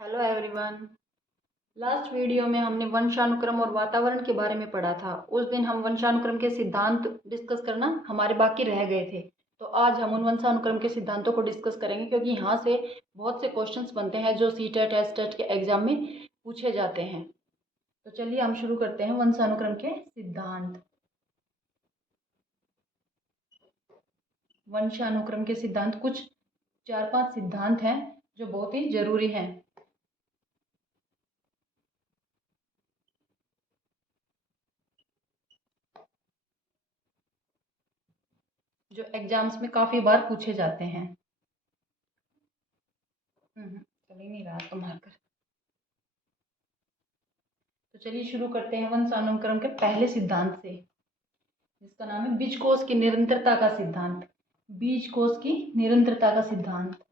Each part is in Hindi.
Hello everyone. लास्ट वीडियो में हमने वंशानुक्रम और वातावरण के बारे में पढ़ा था। उस दिन हम वंशानुक्रम के सिद्धांत डिस्कस करना हमारे बाकी रह गए थे। तो आज हम उन वंशानुक्रम के सिद्धांतों को डिस्कस करेंगे, क्योंकि यहाँ से बहुत से क्वेश्चंस बनते हैं जो सीटेट एसटेट के एग्जाम में पूछे जाते हैं। तो चलिए हम शुरू करते हैं वंशानुक्रम के सिद्धांत। वंशानुक्रम के सिद्धांत कुछ 4-5 सिद्धांत हैं जो बहुत ही जरूरी हैं, जो एग्जाम्स में काफ़ी बार पूछे जाते हैं। चल ही नहीं रहा तुम्हारा कर। तो चलिए शुरू करते हैं वंशानुक्रम के पहले सिद्धांत से, जिसका नाम है बीजकोश की निरंतरता का सिद्धांत। बीजकोश की निरंतरता का सिद्धांत।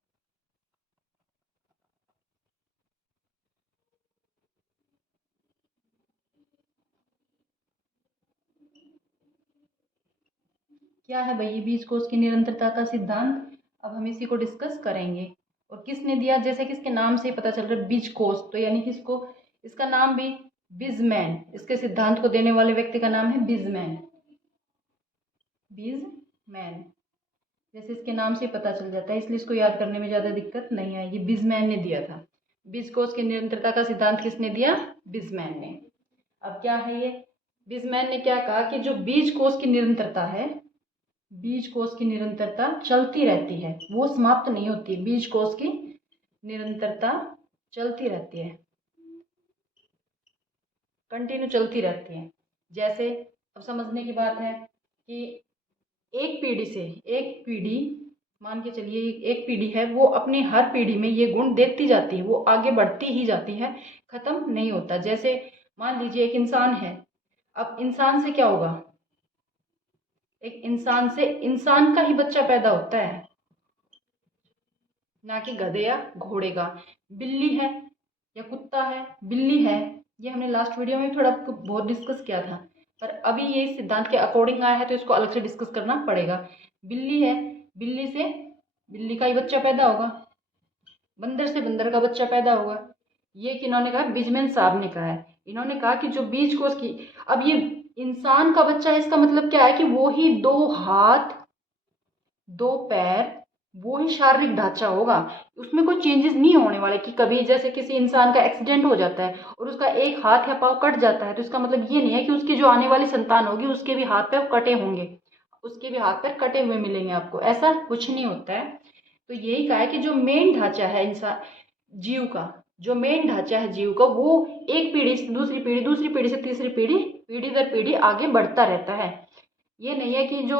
क्या है भाई ये बीजकोश की निरंतरता का सिद्धांत? अब हम इसी को डिस्कस करेंगे। और किसने दिया? जैसे कि इसके नाम से ही पता चल रहा है बीजकोश, तो यानी कि इसका नाम भी बिजमैन, इसके सिद्धांत को देने वाले व्यक्ति का नाम है बिजमैन। बिजमैन जैसे इसके नाम से पता चल जाता है, इसलिए इसको याद करने में ज़्यादा दिक्कत नहीं आएगी। बिजमैन ने दिया था। बीजकोश की निरंतरता का सिद्धांत किसने दिया? बिजमैन ने। अब क्या है ये? बिजमैन ने क्या कहा कि जो बीजकोश की निरंतरता है, बीजकोश की निरंतरता चलती रहती है, वो समाप्त नहीं होती। बीजकोश की निरंतरता चलती रहती है, कंटिन्यू चलती रहती है। जैसे अब समझने की बात है कि एक पीढ़ी से एक पीढ़ी, मान के चलिए एक पीढ़ी है, वो अपनी हर पीढ़ी में ये गुण देखती जाती है, वो आगे बढ़ती ही जाती है, खत्म नहीं होता। जैसे मान लीजिए एक इंसान है, अब इंसान से क्या होगा? एक इंसान से इंसान का ही बच्चा पैदा होता है, ना कि गधे या घोड़े का। बिल्ली है या कुत्ता है, बिल्ली है, ये हमने लास्ट वीडियो में थोड़ा बहुत डिस्कस किया था, पर अभी ये इस सिद्धांत के अकॉर्डिंग आया है तो इसको अलग से डिस्कस करना पड़ेगा। बिल्ली है, बिल्ली से बिल्ली का ही बच्चा पैदा होगा, बंदर से बंदर का बच्चा पैदा होगा। ये किन्होंने कहा? बिजमैन साहब ने कहा है। इन्होंने कहा कि जो बीजकोश की, अब ये इंसान का बच्चा है, इसका मतलब क्या है कि वो ही 2 हाथ 2 पैर, वो ही शारीरिक ढांचा होगा, उसमें कोई चेंजेस नहीं होने वाले। कि कभी जैसे किसी इंसान का एक्सीडेंट हो जाता है और उसका एक हाथ या पाँव कट जाता है, तो इसका मतलब ये नहीं है कि उसकी जो आने वाली संतान होगी उसके भी हाथ पैर कटे होंगे, उसके भी हाथ पैर कटे हुए मिलेंगे आपको, ऐसा कुछ नहीं होता है। तो यही कहा है कि जो मेन ढांचा है इंसान जीव का, जो मेन ढांचा है जीव का, वो एक पीढ़ी से दूसरी पीढ़ी, दूसरी पीढ़ी से तीसरी पीढ़ी, पीढ़ी दर पीढ़ी आगे बढ़ता रहता है। ये नहीं है कि जो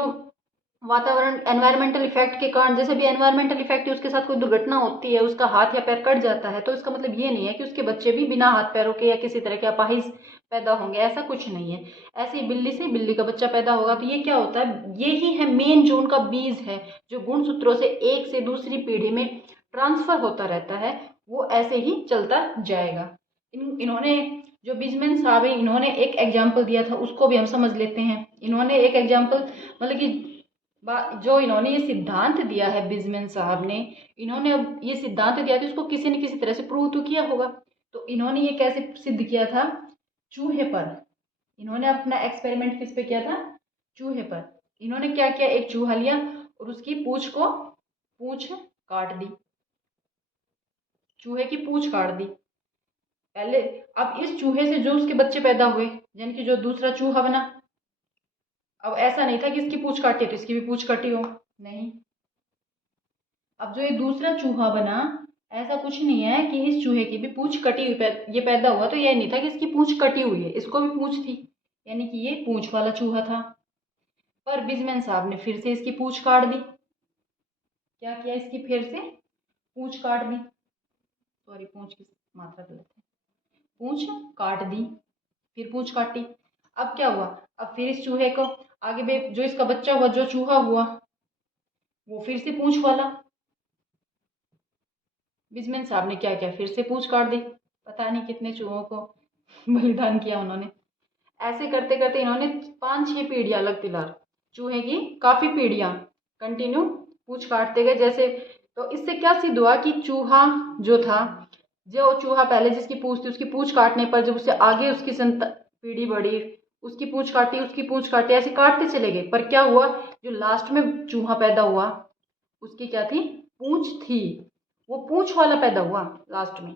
वातावरण एनवायरमेंटल इफेक्ट के कारण, जैसे भी एनवायरमेंटल इफेक्ट है उसके साथ कोई दुर्घटना होती है, उसका हाथ या पैर कट जाता है, तो इसका मतलब ये नहीं है कि उसके बच्चे भी बिना हाथ पैरों के या किसी तरह के अपाहिज पैदा होंगे, ऐसा कुछ नहीं है। ऐसे ही बिल्ली से बिल्ली का बच्चा पैदा होगा, तो ये क्या होता है? ये ही है मेन जो उनका बीज है, जो गुणसूत्रों से एक से दूसरी पीढ़ी में ट्रांसफर होता रहता है, वो ऐसे ही चलता जाएगा। इन्होंने जो बिजमैन साहब है, इन्होंने एक एग्जाम्पल दिया था, उसको भी हम समझ लेते हैं। इन्होंने एक एग्जाम्पल मतलब कि जो इन्होंने ये सिद्धांत दिया है बिजमैन साहब ने, इन्होंने अब ये सिद्धांत दिया कि उसको किसी न किसी तरह से प्रूव तो किया होगा। तो इन्होंने ये कैसे सिद्ध किया था? चूहे पर। इन्होंने अपना एक्सपेरिमेंट किस पे किया था? चूहे पर। इन्होंने क्या किया? एक चूहा लिया और उसकी पूंछ काट दी, चूहे की पूंछ काट दी पहले। अब इस चूहे से जो उसके बच्चे पैदा हुए, यानी कि जो दूसरा चूहा बना, अब ऐसा नहीं था कि इसकी पूंछ काटी तो इसकी भी पूंछ कटी हो, नहीं। अब जो ये दूसरा चूहा बना, ऐसा कुछ नहीं है कि इस चूहे की भी पूंछ कटी हुई ये पैदा हुआ, तो ये नहीं था कि इसकी पूंछ कटी हुई है, इसको भी पूंछ थी, यानी कि ये पूंछ वाला चूहा था। पर बिजमैन साहब ने फिर से इसकी पूंछ काट दी। क्या किया? इसकी फिर से पूंछ काट दी, सॉरी पूंछ की मात्रा गलत है, पूंछ काट दी, फिर पूंछ काटी। अब क्या हुआ? अब फिर इस चूहे को आगे जो इसका बच्चा हुआ, जो चूहा हुआ, वो फिर से पूंछ वाला। बिजमैन साहब ने क्या किया? फिर से पूंछ काट दी। पता नहीं कितने चूहों को बलिदान किया उन्होंने। ऐसे करते करते इन्होंने 5-6 पीढ़ियां लगती लार चूहे की, काफी पीढ़ियां कंटिन्यू पूंछ काटते गए। जैसे तो इससे क्या सिद्ध हुआ कि चूहा जो था जो चूहा पहले जिसकी पूंछ थी, उसकी पूंछ काटने पर जब उससे आगे उसकी पीढ़ी बढ़ी, उसकी पूंछ काटी, उसकी पूंछ काटी, ऐसे काटते चले गए। पर क्या हुआ, जो लास्ट में चूहा पैदा हुआ उसकी क्या थी, पूंछ थी, वो पूंछ वाला पैदा हुआ लास्ट में।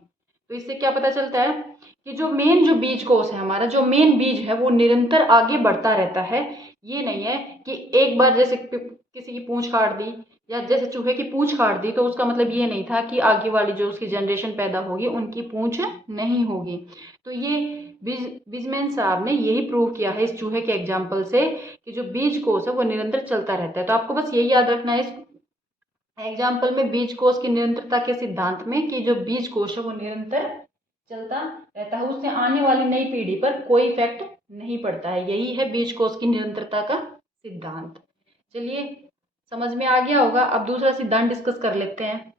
तो इससे क्या पता चलता है कि जो मेन जो बीज कोष है हमारा, जो मेन बीज है वो निरंतर आगे बढ़ता रहता है। ये नहीं है कि एक बार जैसे किसी की पूंछ काट दी या जैसे चूहे की पूंछ काट दी तो उसका मतलब ये नहीं था कि आगे वाली जो उसकी जनरेशन पैदा होगी उनकी पूंछ नहीं होगी। तो ये बिजमैन साहब ने यही प्रूव किया है इस चूहे के एग्जाम्पल से कि जो बीज कोष है वो निरंतर चलता रहता है। तो आपको बस यही याद रखना है इस एग्जाम्पल में बीज कोष की निरंतरता के सिद्धांत में कि जो बीज कोष है वो निरंतर चलता रहता है, उससे आने वाली नई पीढ़ी पर कोई इफेक्ट नहीं पड़ता है। यही है बीज कोष की निरंतरता का सिद्धांत। चलिए, समझ में आ गया होगा। अब दूसरा सिद्धांत डिस्कस कर लेते हैं।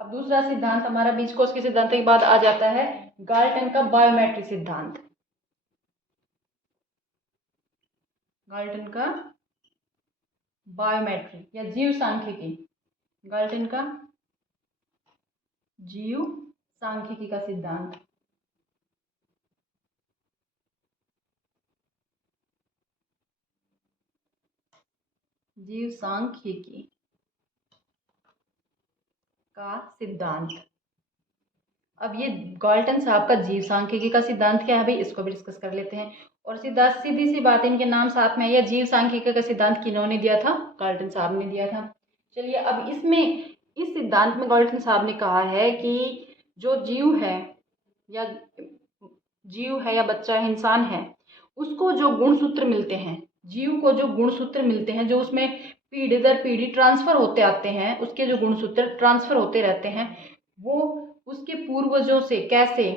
अब दूसरा सिद्धांत हमारा बीज कोष के सिद्धांत के बाद आ जाता है गाल्टन का बायोमेट्रिक सिद्धांत। गाल्टन का बायोमेट्रिक या जीव सांख्यिकी, गाल्टन का जीव सांख्यिकी का सिद्धांत। जीव सांख्यिकी का सिद्धांत। अब ये गाल्टन साहब का जीव सांख्यिकी का सिद्धांत क्या है भाई, इसको भी डिस्कस कर लेते हैं। और सीधी सी बात है, इनके नाम साथ में है। जीव सांख्यिकी का सिद्धांत किन्होंने दिया था, गाल्टन साहब ने दिया था। चलिए, अब इसमें इस सिद्धांत में गाल्टन साहब ने कहा है कि जो जीव है या बच्चा है, इंसान है, उसको जो गुणसूत्र मिलते हैं, जीव को जो गुणसूत्र मिलते हैं, जो उसमें पीढ़ी दर पीढ़ी ट्रांसफर होते आते हैं, उसके जो गुणसूत्र ट्रांसफर होते रहते हैं, वो उसके पूर्वजों से कैसे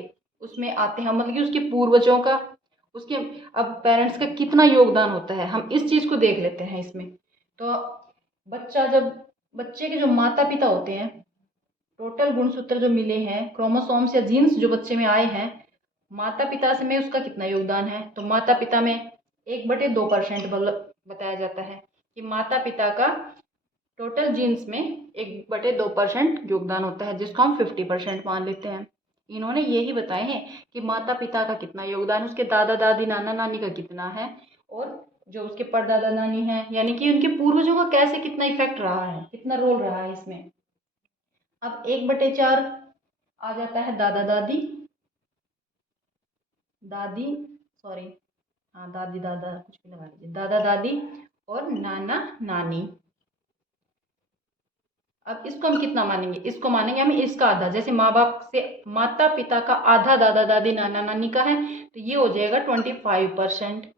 उसमें आते हैं, मतलब कि उसके पूर्वजों का, उसके अब पेरेंट्स का कितना योगदान होता है, हम इस चीज़ को देख लेते हैं इसमें। तो बच्चे के जो माता पिता होते हैं, टोटल गुणसूत्र जो मिले हैं, क्रोमोसोम्स या जीन्स जो बच्चे में आए हैं, माता पिता से में उसका कितना योगदान है। तो माता पिता में 1/2% बताया जाता है कि माता पिता का टोटल जीन्स में 1/2% योगदान होता है, जिसको हम 50% मान लेते हैं। इन्होंने यही बताए हैं कि माता पिता का कितना योगदान, उसके दादा दादी नाना नानी का कितना है, और जो उसके परदादा नानी है यानी कि उनके पूर्वजों का कैसे कितना इफेक्ट रहा है, कितना रोल रहा है इसमें। अब 1/4 आ जाता है दादा दादी, दादी दादा कुछ भी लगा लीजिए, दादा दादी और नाना नानी। अब इसको हम कितना मानेंगे, इसको मानेंगे हम इसका आधा। जैसे माँ बाप से माता पिता का आधा दादा दादी नाना नानी का है, तो ये हो जाएगा 25%।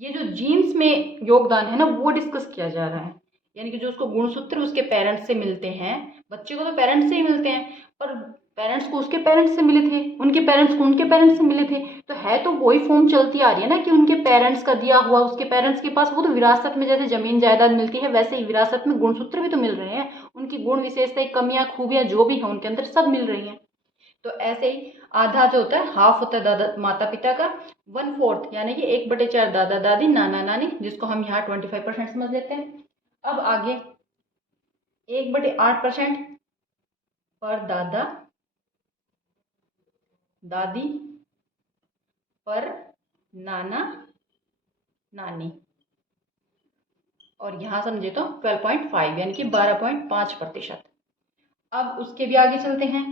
ये जो जीन्स में योगदान है ना, वो डिस्कस किया जा रहा है, यानी कि जो उसको गुणसूत्र उसके पेरेंट्स से मिलते हैं। बच्चे को तो पेरेंट्स से ही मिलते हैं, पर पेरेंट्स को उसके पेरेंट्स से मिले थे, उनके पेरेंट्स को उनके पेरेंट्स से मिले थे। तो है तो वही फॉर्म चलती आ रही है ना, कि उनके पेरेंट्स का दिया हुआ उसके पेरेंट्स के पास, वो तो विरासत में जैसे जमीन जायदाद मिलती है, वैसे ही विरासत में गुणसूत्र भी तो मिल रहे हैं। उनकी गुण विशेषताएं, कमियां खूबियां जो भी हैं उनके अंदर सब मिल रही हैं। तो ऐसे ही आधा जो होता है, हाफ होता है दादा माता पिता का, 1/4 यानी कि 1/4 दादा दादी नाना नानी, जिसको हम यहाँ 25% समझ लेते हैं। अब आगे 1/8% पर दादा दादी पर नाना नानी, और यहाँ समझे तो 12.5 यानी कि 12.5%। अब उसके भी आगे चलते हैं।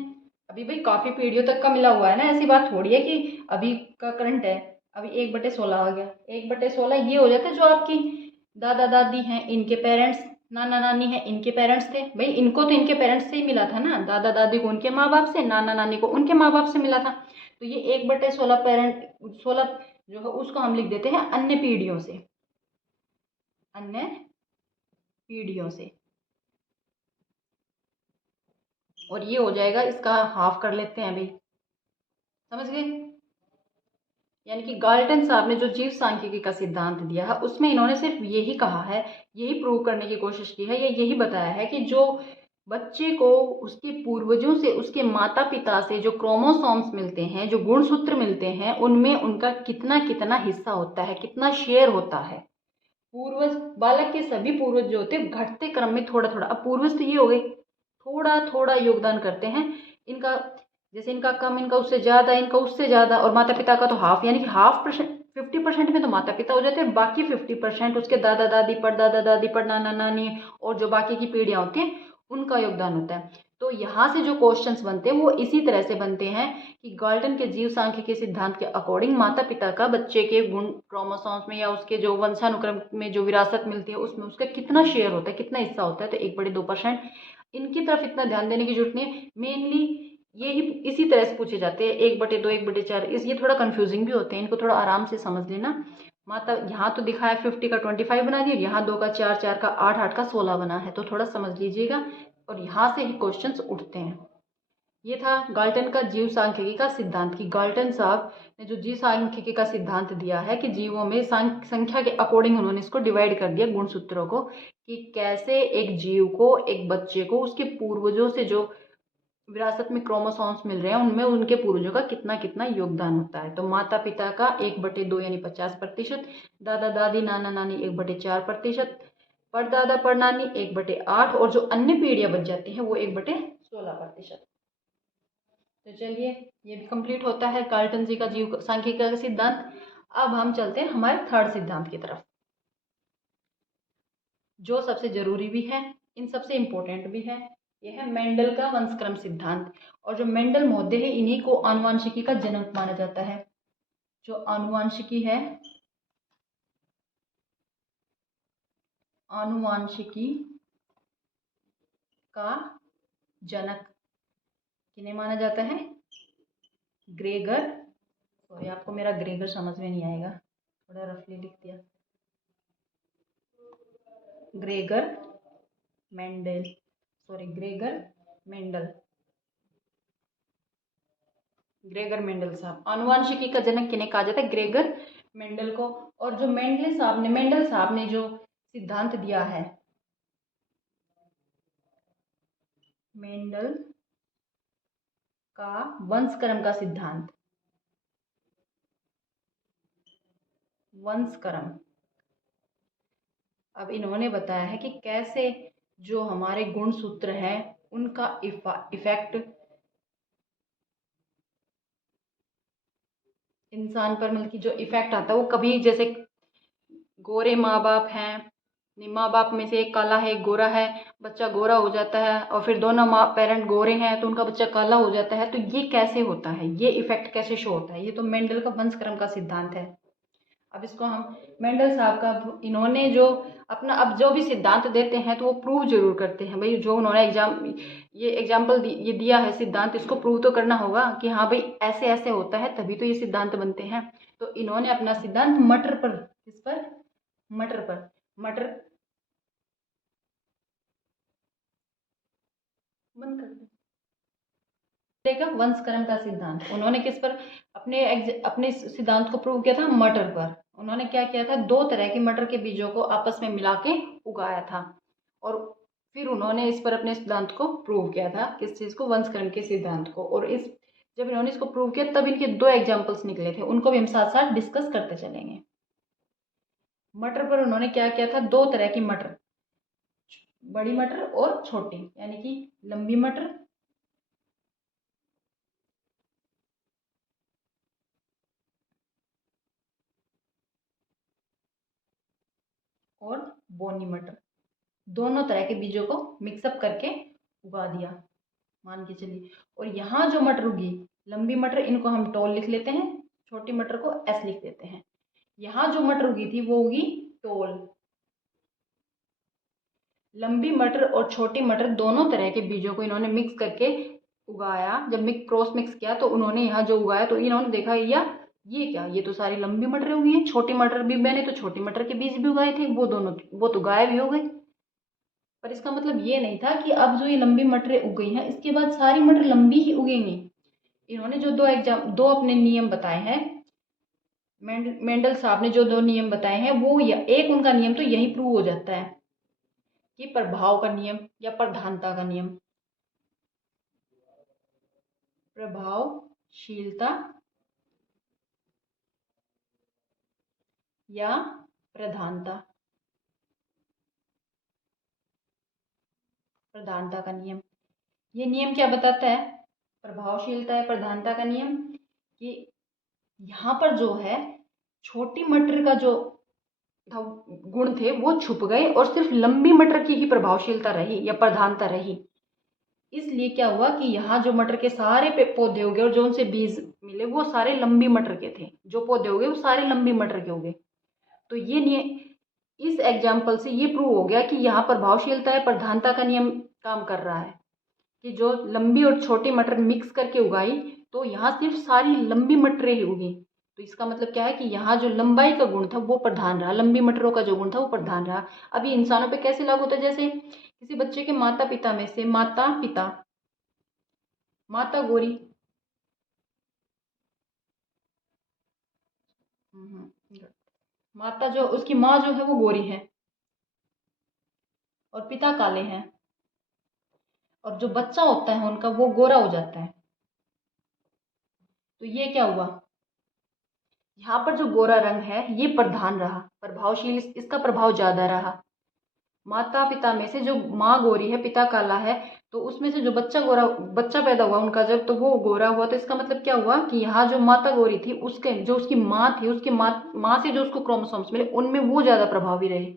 अभी भाई काफ़ी पीढ़ियों तक का मिला हुआ है ना, ऐसी बात थोड़ी है कि अभी का करंट है। अभी 1/16 आ गया, 1/16 ये हो जाता है जो आपकी दादा दादी हैं इनके पेरेंट्स, नाना नानी हैं इनके पेरेंट्स थे। भाई इनको तो इनके पेरेंट्स से ही मिला था ना, दादा दादी को उनके माँ बाप से, नाना नानी को उनके माँ बाप से मिला था। तो ये 1/16 16 जो है उसको हम लिख देते हैं अन्य पीढ़ियों से, अन्य पीढ़ियों से। और ये हो जाएगा, इसका हाफ कर लेते हैं अभी, समझ गए। यानी कि गाल्टन साहब ने जो जीव सांख्यिकी का सिद्धांत दिया है उसमें इन्होंने सिर्फ यही कहा है, यही प्रूव करने की कोशिश की है, या यही बताया है कि जो बच्चे को उसके पूर्वजों से, उसके माता पिता से जो क्रोमोसोम्स मिलते हैं, जो गुणसूत्र मिलते हैं, उनमें उनका कितना कितना हिस्सा होता है, कितना शेयर होता है। पूर्वज, बालक के सभी पूर्वज जो होते हैं घटते क्रम में थोड़ा थोड़ा। अब पूर्वज तो ये हो गए थोड़ा थोड़ा योगदान करते हैं। इनका जैसे इनका कम, इनका उससे ज़्यादा, इनका उससे ज़्यादा, और माता पिता का तो हाफ, यानी कि हाफ परसेंट 50% में तो माता पिता हो जाते हैं, बाकी 50% उसके दादा दादी, परदादा दादी, परनाना नानी और जो बाकी की पीढ़ियाँ होती हैं उनका योगदान होता है। तो यहाँ से जो क्वेश्चंस बनते हैं वो इसी तरह से बनते हैं कि गाल्टन के जीव सांख्यिकी सिद्धांत के अकॉर्डिंग माता पिता का बच्चे के गुण क्रोमोसोम्स में या उसके जो वंशानुक्रम में जो विरासत मिलती है उसमें उसका कितना शेयर होता है, कितना हिस्सा होता है, तो 1/2%। इनकी तरफ इतना ध्यान देने की जरूरत नहीं है। मेनली ये ही इसी तरह से पूछे जाते हैं 1/2, 1/4। ये थोड़ा कंफ्यूजिंग भी होते हैं, इनको थोड़ा आराम से समझ लेना। माता यहाँ तो दिखा है 50 का 25 बना दिया, यहाँ 2 का 4, 4 का 8, 8 का 16 बना है, तो थोड़ा समझ लीजिएगा। और यहाँ से ही क्वेश्चंस उठते हैं। ये था गाल्टन का जीव सांख्यिकी का सिद्धांत कि गाल्टन साहब ने जो जीव सांख्यिकी का सिद्धांत दिया है कि जीवों में संख्या के अकॉर्डिंग उन्होंने इसको डिवाइड कर दिया गुणसूत्रों को, कि कैसे एक जीव को, एक बच्चे को उसके पूर्वजों से जो विरासत में क्रोमोसोम्स मिल रहे हैं उनमें उनके पूर्वजों का कितना कितना योगदान होता है। तो माता पिता का 1/2 यानी 50%, दादा दादी नाना नानी 1/4%, परदादा परनानी 1/8, और जो अन्य पीढ़ियां बच जाती हैं वो 1/16%। तो चलिए, ये भी कंप्लीट होता है गाल्टन जी का जीव सांख्यिकी का सिद्धांत। अब हम चलते हैं हमारे थर्ड सिद्धांत की तरफ, जो सबसे जरूरी भी है, इन सबसे इम्पोर्टेंट भी है। यह है मेंडल का वंशक्रम सिद्धांत। और जो मेंडल महोदय है इन्हीं को आनुवांशिकी का जनक माना जाता है। जो आनुवांशिकी है, आनुवांशिकी का जनक किन्हें माना जाता है? ग्रेगर, सॉरी आपको मेरा ग्रेगर समझ में नहीं आएगा, थोड़ा रफली लिख दिया, Gregor Mendel, sorry Gregor Mendel, Gregor Mendel साहब। आनुवांशिकी का जनक किन्हें कहा जाता है? ग्रेगर मेंडल को। और जो मेंडल साहब ने जो सिद्धांत दिया है, मेंडल का वंशक्रम का सिद्धांत, वंशक्रम, अब इन्होंने बताया है कि कैसे जो हमारे गुणसूत्र हैं उनका इफेक्ट इंसान पर, मतलब कि जो इफेक्ट आता है वो कभी, जैसे गोरे माँ बाप हैं, माँ बाप में से एक काला है एक गोरा है, बच्चा गोरा हो जाता है, और फिर दोनों माँ पेरेंट गोरे हैं तो उनका बच्चा काला हो जाता है। तो ये कैसे होता है, ये इफेक्ट कैसे शो होता है? ये तो मेंडल का वंशक्रम का सिद्धांत है। अब इसको हम मेंडल साहब का, इन्होंने जो अपना अब जो भी सिद्धांत देते हैं तो वो प्रूव जरूर करते हैं भाई। जो उन्होंने ये एग्जाम्पल ये दिया है सिद्धांत, इसको प्रूव तो करना होगा कि हाँ भाई ऐसे ऐसे होता है, तभी तो ये सिद्धांत बनते हैं। तो इन्होंने अपना सिद्धांत मटर पर, किस पर? मटर पर, मटर, बंद कर देगा, वंशक्रम का सिद्धांत उन्होंने किस पर अपने सिद्धांत को प्रूव किया था? मटर पर। उन्होंने क्या किया था? 2 तरह के मटर के बीजों को आपस में मिला के उगाया था, और फिर उन्होंने इस पर अपने सिद्धांत को प्रूव किया था। किस चीज को? वंशक्रम के सिद्धांत को। और इस जब इन्होंने इसको प्रूव किया तब इनके 2 एग्जाम्पल्स निकले थे, उनको भी हम साथ साथ डिस्कस करते चलेंगे। मटर पर उन्होंने क्या किया था? 2 तरह की मटर, बड़ी मटर और छोटी, यानी कि लंबी मटर और बोनी मटर, दोनों तरह के बीजों को मिक्सअप करके उगा दिया, मान के चलिए। और यहाँ जो मटर उगी, लंबी मटर, इनको हम टोल लिख लेते हैं, छोटी मटर को एस लिख देते हैं। यहाँ जो मटर उगी थी वो उगी टोल। लंबी मटर और छोटी मटर दोनों तरह के बीजों को इन्होंने मिक्स करके उगाया। जब क्रॉस मिक्स किया तो उन्होंने यहाँ जो उगाया तो इन्होंने देखा ये क्या, ये तो सारी लंबी मटर उगी हैं, छोटी मटर भी, मैंने तो छोटी मटर के बीज भी उगाए थे, वो तो गायब ही हो गए। पर इसका मतलब ये नहीं था कि अब जो ये लंबी मटरें उग गई हैं इसके बाद सारी मटर लंबी ही उगेंगी। इन्होंने जो दो अपने नियम बताए हैं, मेंडल साहब ने जो 2 नियम बताए हैं, वो एक उनका नियम तो यही प्रूव हो जाता है कि प्रभाव का नियम या प्रधानता का नियम, प्रभावशीलता या प्रधानता, प्रधानता का नियम, ये नियम क्या बताता है? प्रभावशीलता या प्रधानता का नियम, कि यहाँ पर जो है छोटी मटर का जो गुण थे वो छुप गए और सिर्फ लंबी मटर की ही प्रभावशीलता रही या प्रधानता रही। इसलिए क्या हुआ कि यहाँ जो मटर के सारे पौधे हो गए और जो उनसे बीज मिले वो सारे लंबी मटर के थे, जो पौधे हो गए वो सारे लंबी मटर के हो गए। तो ये नियम, इस एग्जाम्पल से ये प्रूव हो गया कि यहाँ प्रभावशीलता या प्रधानता का नियम काम कर रहा है, कि जो लंबी और छोटी मटर मिक्स करके उगाई तो यहाँ सिर्फ सारी लंबी मटरें ही उगी। तो इसका मतलब क्या है कि यहाँ जो लंबाई का गुण था वो प्रधान रहा, लंबी मटरों का जो गुण था वो प्रधान रहा। अभी इंसानों पे कैसे लागू होता है? जैसे किसी बच्चे के माता पिता में से माता पिता, माता गोरी, माता जो उसकी माँ जो है वो गोरी है और पिता काले हैं, और जो बच्चा होता है उनका वो गोरा हो जाता है। तो ये क्या हुआ? यहाँ पर जो गोरा रंग है ये प्रधान रहा, प्रभावशील, इसका प्रभाव ज्यादा रहा। माता पिता में से जो माँ गोरी है पिता काला है, तो उसमें से जो बच्चा पैदा हुआ उनका जब, तो वो गोरा हुआ। तो इसका मतलब क्या हुआ कि यहाँ जो माता गोरी थी उसके जो उसकी माँ थी, उसकी माँ से जो उसको क्रोमोसोम्स मिले उनमें वो ज्यादा प्रभावी रहे,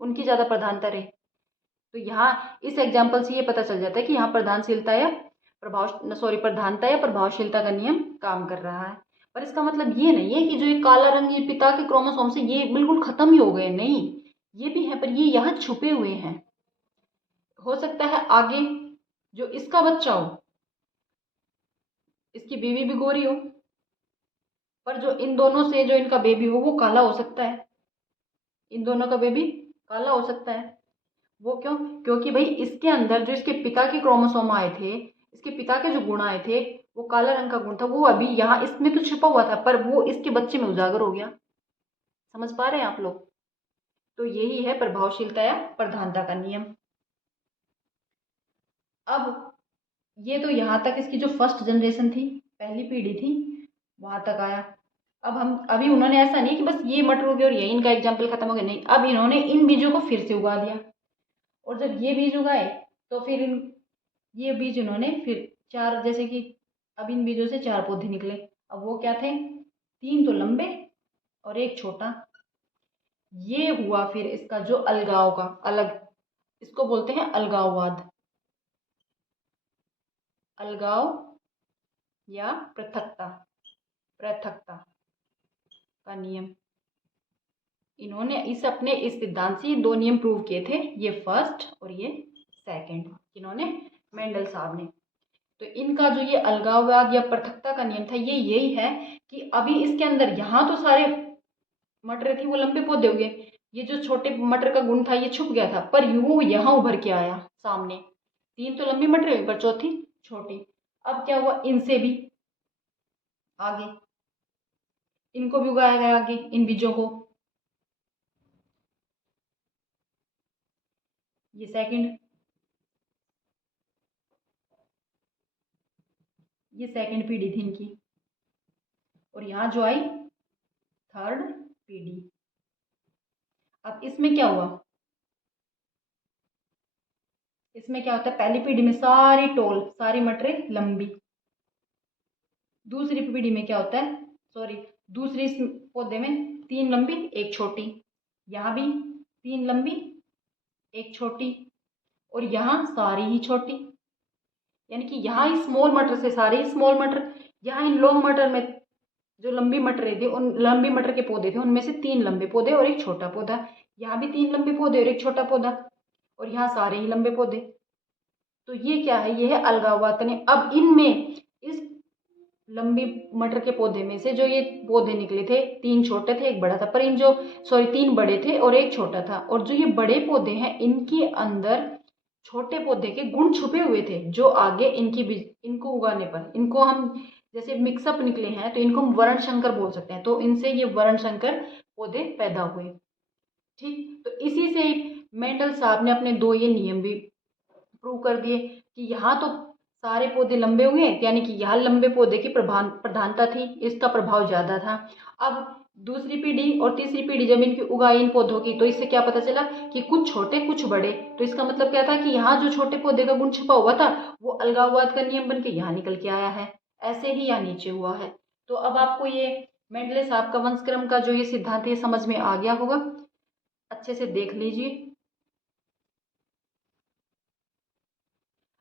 उनकी ज्यादा प्रधानता रहे। तो यहाँ इस एग्जाम्पल से ये पता चल जाता है कि यहाँ प्रधानता या प्रभावशीलता का नियम काम कर रहा है। पर इसका मतलब ये नहीं है कि जो ये काला रंग ये पिता के क्रोमोसोम से ये बिल्कुल खत्म ही हो गए, नहीं, ये भी है पर ये यहाँ छुपे हुए हैं। हो सकता है आगे जो इसका बच्चा हो, इसकी बीवी भी गोरी हो, पर जो इन दोनों से जो इनका बेबी हो वो काला हो सकता है, इन दोनों का बेबी काला हो सकता है। वो क्यों? क्योंकि भाई इसके अंदर जो इसके पिता के क्रोमोसोम आए थे, इसके पिता के जो गुण आए थे, वो काला रंग का गुण था, वो अभी यहाँ इसमें तो छुपा हुआ था पर वो इसके बच्चे में उजागर हो गया। समझ पा रहे हैं आप लोग? तो यही है प्रभावशीलता या प्रधानता का नियम। अब ये तो यहाँ तक इसकी जो फर्स्ट जनरेशन थी, पहली पीढ़ी थी, वहां तक आया। अब हम अभी उन्होंने ऐसा नहीं कि बस ये मटर हो गया और ये इनका एग्जाम्पल खत्म हो गया, नहीं, अब इन्होंने इन बीजों को फिर से उगा दिया। और जब ये बीज उगाए तो फिर ये बीज उन्होंने फिर चार, जैसे कि अब इन बीजों से चार पौधे निकले। अब वो क्या थे? तीन तो लंबे और एक छोटा। ये हुआ फिर इसका जो अलगाव का अलग, इसको बोलते हैं अलगाववाद, अलगाव या पृथकता, पृथकता का नियम। इन्होंने इस सिद्धांत से दो नियम प्रूव किए थे, ये फर्स्ट और ये सेकंड, इन्होंने मेंडल साहब ने। तो इनका जो ये अलगाववाद या पृथकता का नियम था ये यही है कि अभी इसके अंदर यहाँ तो सारे मटर थी वो लंबे पौधे हो गए, ये जो छोटे मटर का गुण था ये छुप गया था, पर वो यहाँ उभर के आया सामने। तीन तो लंबी मटर हुई पर चौथी छोटी। अब क्या हुआ? इनसे भी आगे, इनको भी उगाया गया आगे, इन बीजों को। ये सेकंड पीढ़ी थी इनकी। और यहाँ जो आई थर्ड पीढ़ी। अब इसमें क्या हुआ? इसमें क्या होता है? पहली पीढ़ी में सारी टोल, सारी मटरें लंबी। दूसरी पीढ़ी में क्या होता है? सॉरी, दूसरी इस पौधे में तीन लंबी एक छोटी, यहाँ भी तीन लंबी एक छोटी, और यहाँ सारी ही छोटी। यानी कि यहाँ स्मॉल मटर से सारे ही स्मॉल मटर, यहाँ इन लॉन्ग मटर में जो लंबी मटरें थी, उन लंबी मटर के पौधे थे उनमें से तीन लंबे पौधे और एक छोटा पौधा। यहाँ भी तीन लंबे पौधे और एक छोटा पौधा, और यहाँ सारे ही लंबे पौधे। तो ये क्या है? ये है अलगाववाद। अब इनमें इस लंबी मटर के पौधे में से जो ये पौधे निकले थे, तीन छोटे थे एक बड़ा था, पर इन जो सॉरी तीन बड़े थे और एक छोटा था, और जो ये बड़े पौधे हैं इनके अंदर छोटे पौधे के गुण छुपे हुए थे, जो आगे इनको उगाने पर, इनको हम जैसे मिक्सअप निकले हैं तो इनको हम वर्ण संकर बोल सकते हैं, तो इनसे ये वर्ण संकर पौधे पैदा हुए। ठीक, तो इसी से मेंडल साहब ने अपने दो ये नियम भी प्रूव कर दिए कि यहाँ तो सारे पौधे लंबे हुए, यानी कि यहाँ लंबे पौधे की प्रधानता थी, इसका प्रभाव ज्यादा था। अब दूसरी पीढ़ी और तीसरी पीढ़ी जब इनकी उगाई इन पौधों की, तो इससे क्या पता चला कि कुछ छोटे कुछ बड़े। तो इसका मतलब क्या था कि यहाँ जो छोटे पौधे का गुण छिपा हुआ था वो अलगाववाद का नियम बन के यहाँ निकल के आया है। ऐसे ही यहाँ नीचे हुआ है। तो अब आपको ये मेंडले साहब का वंशक्रम का जो ये सिद्धांत है समझ में आ गया होगा। अच्छे से देख लीजिए।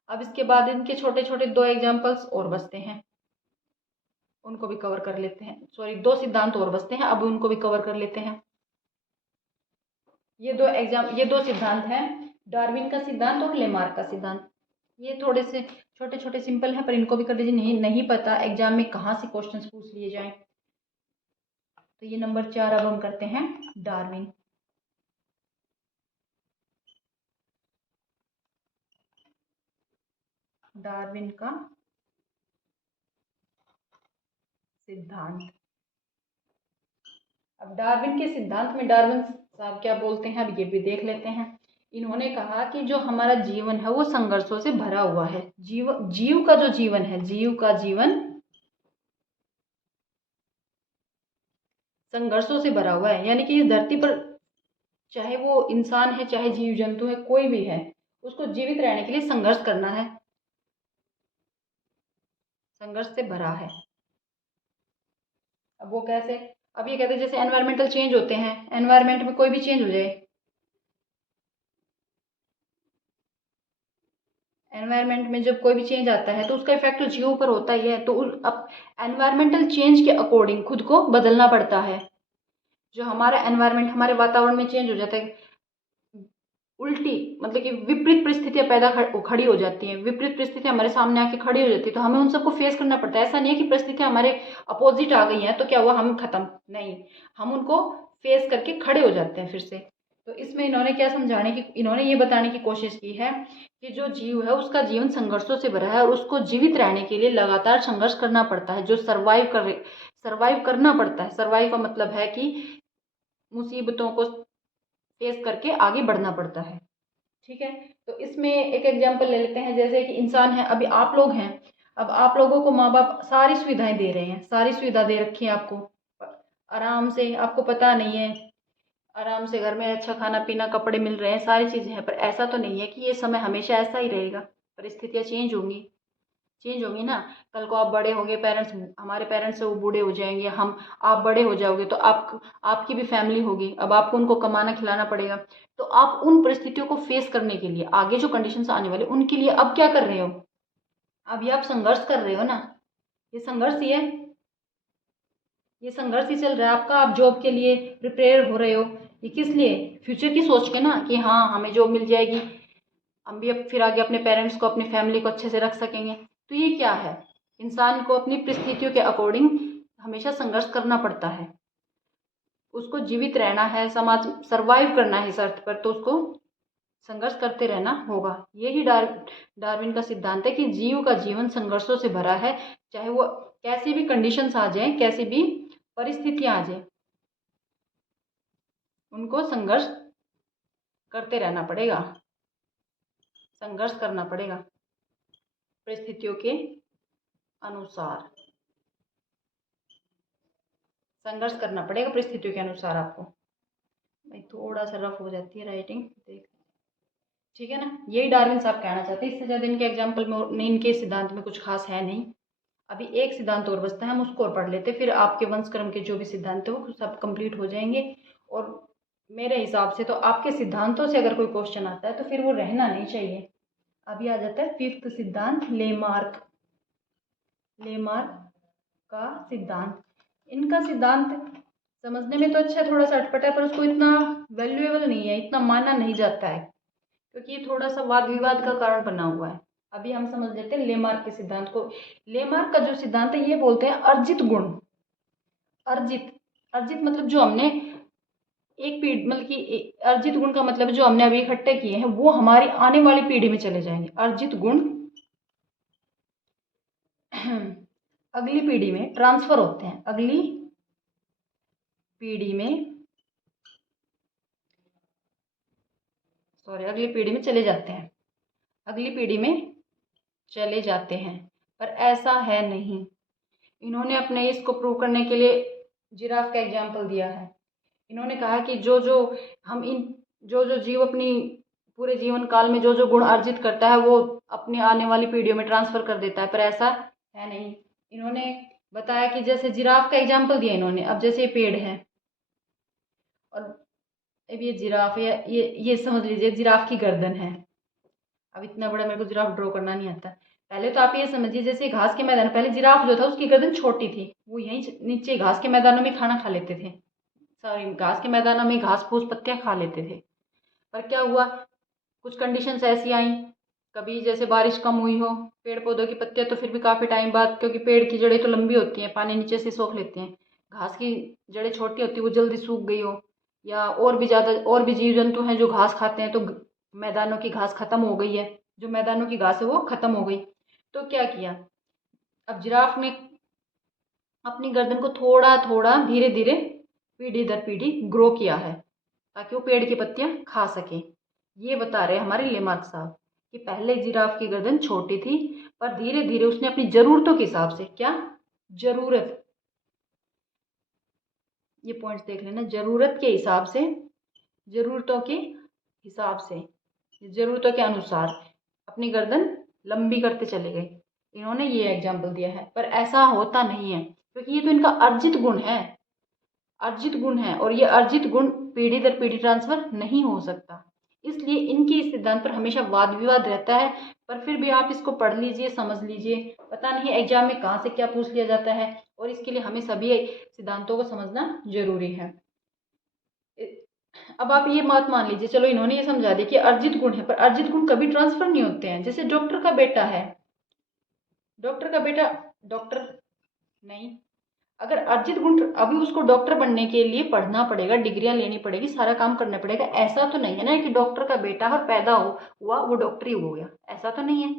अब इसके बाद इनके छोटे छोटे 2 एग्जाम्पल्स और बचते हैं, उनको भी कवर कर लेते हैं। सॉरी, 2 सिद्धांत और बचते हैं, अब उनको भी कवर कर लेते हैं। ये दो सिद्धांत हैं, डार्विन का सिद्धांत और लेमार्क का सिद्धांत। ये थोड़े से छोटे छोटे सिंपल हैं, पर इनको भी कर लीजिए। नहीं पता एग्जाम में कहाँ से क्वेश्चंस पूछ लिए जाएं। तो ये नंबर 4 अब हम करते हैं डार्विन। डार्विन का सिद्धांत। अब डार्विन के सिद्धांत में डार्विन साहब क्या बोलते हैं, अब ये भी देख लेते हैं। इन्होंने कहा कि जो हमारा जीवन है वो संघर्षों से भरा हुआ है। जीव का जो जीवन है, जीव का जीवन संघर्षों से भरा हुआ है। यानी कि इस धरती पर चाहे वो इंसान है, चाहे जीव जंतु है, कोई भी है, उसको जीवित रहने के लिए संघर्ष करना है। संघर्ष से भरा है। अब वो कैसे? अब ये कहते हैं जैसे एनवायरमेंटल चेंज होते हैं, एनवायरमेंट में कोई भी चेंज हो जाए, एनवायरमेंट में जब कोई भी चेंज आता है तो उसका इफेक्ट तो जीवों पर होता ही है। तो अब एनवायरमेंटल चेंज के अकॉर्डिंग खुद को बदलना पड़ता है। जो हमारा एनवायरमेंट, हमारे वातावरण में चेंज हो जाता है, उल्टी मतलब कि विपरीत परिस्थितियां खड़ी हो जाती हैं, विपरीत परिस्थितियां हमारे सामने आके खड़ी हो जाती है, तो हमें उन सबको फेस करना पड़ता है। ऐसा नहीं है कि परिस्थितियां हमारे अपोजिट आ गई हैं तो क्या हुआ, हम खत्म, नहीं, हम उनको फेस करके खड़े हो जाते हैं फिर से। तो इसमें इन्होंने ये बताने की कोशिश की है कि जो जीव है उसका जीवन संघर्षों से भरा है और उसको जीवित रहने के लिए लगातार संघर्ष करना पड़ता है। जो सर्वाइव करना पड़ता है। सर्वाइव का मतलब है कि मुसीबतों को फेस करके आगे बढ़ना पड़ता है। ठीक है, तो इसमें एक एग्जांपल ले लेते हैं। जैसे कि इंसान है, अभी आप लोग हैं, अब आप लोगों को माँ बाप सारी सुविधाएं दे रहे हैं, सारी सुविधा दे रखी है आपको, आराम से, आपको पता नहीं है, आराम से घर में अच्छा खाना पीना कपड़े मिल रहे हैं, सारी चीज़ें हैं। पर ऐसा तो नहीं है कि ये समय हमेशा ऐसा ही रहेगा। परिस्थितियाँ चेंज होंगी ना। कल को आप बड़े होंगे, पेरेंट्स, हमारे पेरेंट्स से वो बूढ़े हो जाएंगे, आप बड़े हो जाओगे, तो आपकी भी फैमिली होगी। अब आपको उनको कमाना खिलाना पड़ेगा। तो आप उन परिस्थितियों को फेस करने के लिए, आगे जो कंडीशंस आने वाले उनके लिए अब क्या कर रहे हो, अब ये आप संघर्ष कर रहे हो ना। ये संघर्ष ही है, ये संघर्ष ही चल रहा है आपका। आप जॉब के लिए प्रिपेयर हो रहे हो, ये किस लिए, फ्यूचर की सोच के ना, कि हाँ हमें जॉब मिल जाएगी, हम भी अब फिर आगे अपने पेरेंट्स को, अपनी फैमिली को अच्छे से रख सकेंगे। तो ये क्या है, इंसान को अपनी परिस्थितियों के अकॉर्डिंग हमेशा संघर्ष करना पड़ता है। उसको जीवित रहना है, समाज सर्वाइव करना है इस अर्थ पर, तो उसको संघर्ष करते रहना होगा। यही डार्विन का सिद्धांत है कि जीव का जीवन संघर्षों से भरा है। चाहे वो कैसी भी कंडीशंस आ जाए, कैसी भी परिस्थितियां आ जाए, उनको संघर्ष करते रहना पड़ेगा, संघर्ष करना पड़ेगा परिस्थितियों के अनुसार, संघर्ष करना पड़ेगा परिस्थितियों के अनुसार आपको। भाई थोड़ा सा रफ हो जाती है राइटिंग, देख, ठीक है ना। यही डार्विन साहब कहना चाहते हैं। इससे ज़्यादा इनके एग्जाम्पल में नहीं, इनके सिद्धांत में कुछ खास है नहीं। अभी एक सिद्धांत और बचता है, हम उसको और पढ़ लेते, फिर आपके वंशक्रम के जो भी सिद्धांत है वो सब कंप्लीट हो जाएंगे। और मेरे हिसाब से तो आपके सिद्धांतों से अगर कोई क्वेश्चन आता है तो फिर वो रहना नहीं चाहिए। अभी आ जाता है 5th सिद्धांत, लेमार्क। लेमार्क का सिद्धांत। इनका सिद्धांत समझने में तो अच्छा है, थोड़ा सा अटपटा है, पर उसको इतना वैल्यूएबल नहीं है, इतना माना नहीं जाता है, क्योंकि ये थोड़ा सा वाद विवाद का कारण बना हुआ है। अभी हम समझ लेते हैं लेमार्क के सिद्धांत को। लेमार्क का जो सिद्धांत है ये बोलते हैं अर्जित गुण। अर्जित, अर्जित मतलब जो हमने एक पीढ़ी, मतलब कि अर्जित गुण का मतलब जो हमने अभी इकट्ठे किए हैं वो हमारी आने वाली पीढ़ी में चले जाएंगे। अर्जित गुण अगली पीढ़ी में ट्रांसफर होते हैं, अगली पीढ़ी में, सॉरी, अगली पीढ़ी में चले जाते हैं, अगली पीढ़ी में चले जाते हैं। पर ऐसा है नहीं। इन्होंने अपने इसको प्रूव करने के लिए जिराफ का एग्जाम्पल दिया है। इन्होंने कहा कि जो जो हम इन जो जो जीव अपनी पूरे जीवन काल में जो जो गुण अर्जित करता है वो अपनी आने वाली पीढ़ियों में ट्रांसफर कर देता है, पर ऐसा है नहीं। इन्होंने बताया कि जैसे जिराफ का एग्जाम्पल दिया इन्होंने, अब जैसे ये पेड़ है और अब ये जिराफ है, ये समझ लीजिए जिराफ की गर्दन है। अब इतना बड़ा मेरे को जिराफ ड्रॉ करना नहीं आता। पहले तो आप ये समझिए जैसे घास के मैदान, पहले जिराफ जो था उसकी गर्दन छोटी थी, वो यहीं नीचे घास के मैदानों में खाना खा लेते थे, सॉरी घास के मैदानों में घास फूस पत्तियां खा लेते थे। पर क्या हुआ, कुछ कंडीशंस ऐसी आई, कभी जैसे बारिश कम हुई हो, पेड़ पौधों की पत्तियां तो फिर भी काफ़ी टाइम बाद, क्योंकि पेड़ की जड़ें तो लंबी होती हैं, पानी नीचे से सोख लेती हैं, घास की जड़ें छोटी होती है वो जल्दी सूख गई हो, या और भी जीव जंतु हैं जो घास खाते हैं, तो मैदानों की घास खत्म हो गई है, जो मैदानों की घास है वो खत्म हो गई। तो क्या किया, अब जिराफ ने अपनी गर्दन को थोड़ा थोड़ा धीरे धीरे पीढ़ी दर पीढ़ी ग्रो किया है ताकि वो पेड़ की पत्तियां खा सके। ये बता रहे हमारे लेमार्क साहब कि पहले जिराफ की गर्दन छोटी थी, पर धीरे धीरे उसने अपनी जरूरतों के हिसाब से, क्या जरूरत, ये पॉइंट्स देख लेना, जरूरत के हिसाब से, जरूरतों के हिसाब से, जरूरतों के अनुसार अपनी गर्दन लंबी करते चले गए। इन्होंने ये एग्जाम्पल दिया है, पर ऐसा होता नहीं है क्योंकि ये तो इनका अर्जित गुण है, अर्जित गुण है, और ये अर्जित गुण पीढ़ी दर पीढ़ी ट्रांसफर नहीं हो सकता। इसलिए इनके इस सिद्धांत पर हमेशा वाद विवाद रहता है। पर फिर भी आप इसको पढ़ लीजिए, समझ लीजिए, पता नहीं एग्जाम में कहाँ से क्या पूछ लिया जाता है, और इसके लिए हमें सभी सिद्धांतों को समझना जरूरी है। अब आप ये बात मान लीजिए, चलो इन्होंने ये समझा दिया कि अर्जित गुण है, पर अर्जित गुण कभी ट्रांसफर नहीं होते हैं। जैसे डॉक्टर का बेटा है, डॉक्टर का बेटा डॉक्टर नहीं, अगर अर्जित गुण, अभी उसको डॉक्टर बनने के लिए पढ़ना पड़ेगा, डिग्रियां लेनी पड़ेगी, सारा काम करना पड़ेगा। ऐसा तो नहीं है ना कि डॉक्टर का बेटा और पैदा हुआ वो डॉक्टर ही हो गया, ऐसा तो नहीं है।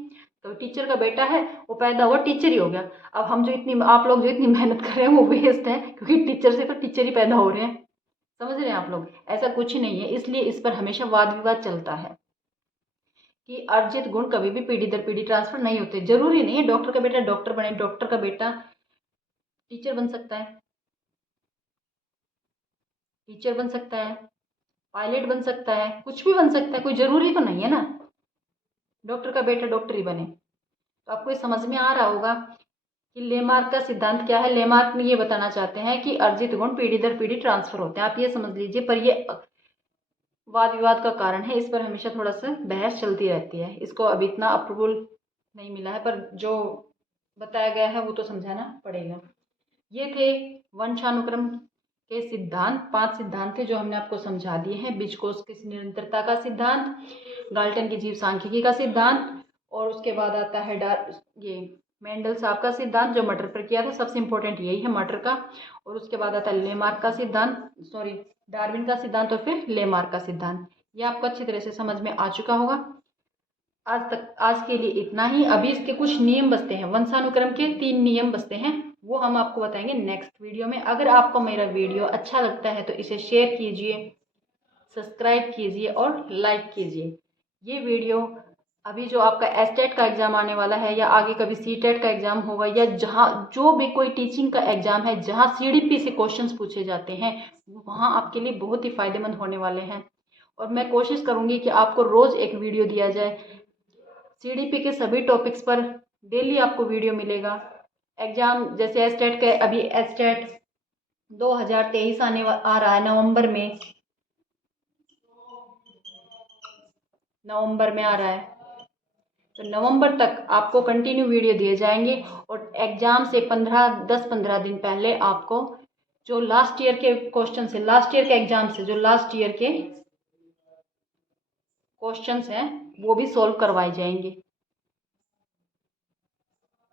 तो टीचर का बेटा है, वो पैदा हुआ टीचर ही हो गया। अब हम जो इतनी, आप लोग जो इतनी मेहनत कर रहे हैं वो वेस्ट है, क्योंकि टीचर से तो टीचर ही पैदा हो रहे हैं। समझ रहे हैं आप लोग, ऐसा कुछ नहीं है। इसलिए इस पर हमेशा वाद विवाद चलता है कि अर्जित गुण कभी भी पीढ़ी दर पीढ़ी ट्रांसफर नहीं होते। जरूरी नहीं है डॉक्टर का बेटा डॉक्टर बने, डॉक्टर का बेटा टीचर बन सकता है, टीचर बन सकता है, पायलट बन सकता है, कुछ भी बन सकता है, कोई जरूरी तो नहीं है ना डॉक्टर का बेटा डॉक्टर ही बने। तो आपको ये समझ में आ रहा होगा कि लेमार्क का सिद्धांत क्या है। लेमार्क में ये बताना चाहते हैं कि अर्जित गुण पीढ़ी दर पीढ़ी ट्रांसफर होते हैं, आप ये समझ लीजिए। पर ये वाद विवाद का कारण है, इस पर हमेशा थोड़ा सा बहस चलती रहती है। इसको अभी इतना अप्रूवल नहीं मिला है, पर जो बताया गया है वो तो समझाना पड़ेगा। ये थे वंशानुक्रम के सिद्धांत, 5 सिद्धांत थे जो हमने आपको समझा दिए हैं। बीजकोष की निरंतरता का सिद्धांत, गाल्टन की जीव सांख्यिकी का सिद्धांत, और उसके बाद आता है ये मेंडल साहब का सिद्धांत जो मटर पर किया था, सबसे इंपॉर्टेंट यही है मटर का। और उसके बाद आता है लेमार्क का सिद्धांत, सॉरी डार्विन का सिद्धांत, और फिर लेमार्क का सिद्धांत। ये आपको अच्छी तरह से समझ में आ चुका होगा। आज के लिए इतना ही। अभी इसके कुछ नियम बचते हैं, वंशानुक्रम के 3 नियम बचते हैं, वो हम आपको बताएंगे नेक्स्ट वीडियो में। अगर आपको मेरा वीडियो अच्छा लगता है तो इसे शेयर कीजिए, सब्सक्राइब कीजिए और लाइक कीजिए। ये वीडियो अभी जो आपका एसटेट का एग्ज़ाम आने वाला है, या आगे कभी सीटेट का एग्ज़ाम होगा, या जहाँ जो भी कोई टीचिंग का एग्ज़ाम है जहाँ सीडीपी से क्वेश्चंस पूछे जाते हैं, वहाँ आपके लिए बहुत ही फ़ायदेमंद होने वाले हैं। और मैं कोशिश करूँगी कि आपको रोज़ एक वीडियो दिया जाए। सीडीपी के सभी टॉपिक्स पर डेली आपको वीडियो मिलेगा। एग्ज़ाम जैसे एसटेट के, अभी एसटेट 2023 आ रहा है, नवंबर में आ रहा है, तो नवंबर तक आपको कंटिन्यू वीडियो दिए जाएंगे। और एग्ज़ाम से 10-15 दिन पहले आपको जो लास्ट ईयर के क्वेश्चन है, लास्ट ईयर के एग्ज़ाम से जो लास्ट ईयर के क्वेश्चंस हैं वो भी सॉल्व करवाए जाएंगे।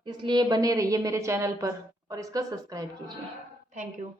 इसलिए बने रहिए मेरे चैनल पर और इसका सब्सक्राइब कीजिए। Thank you.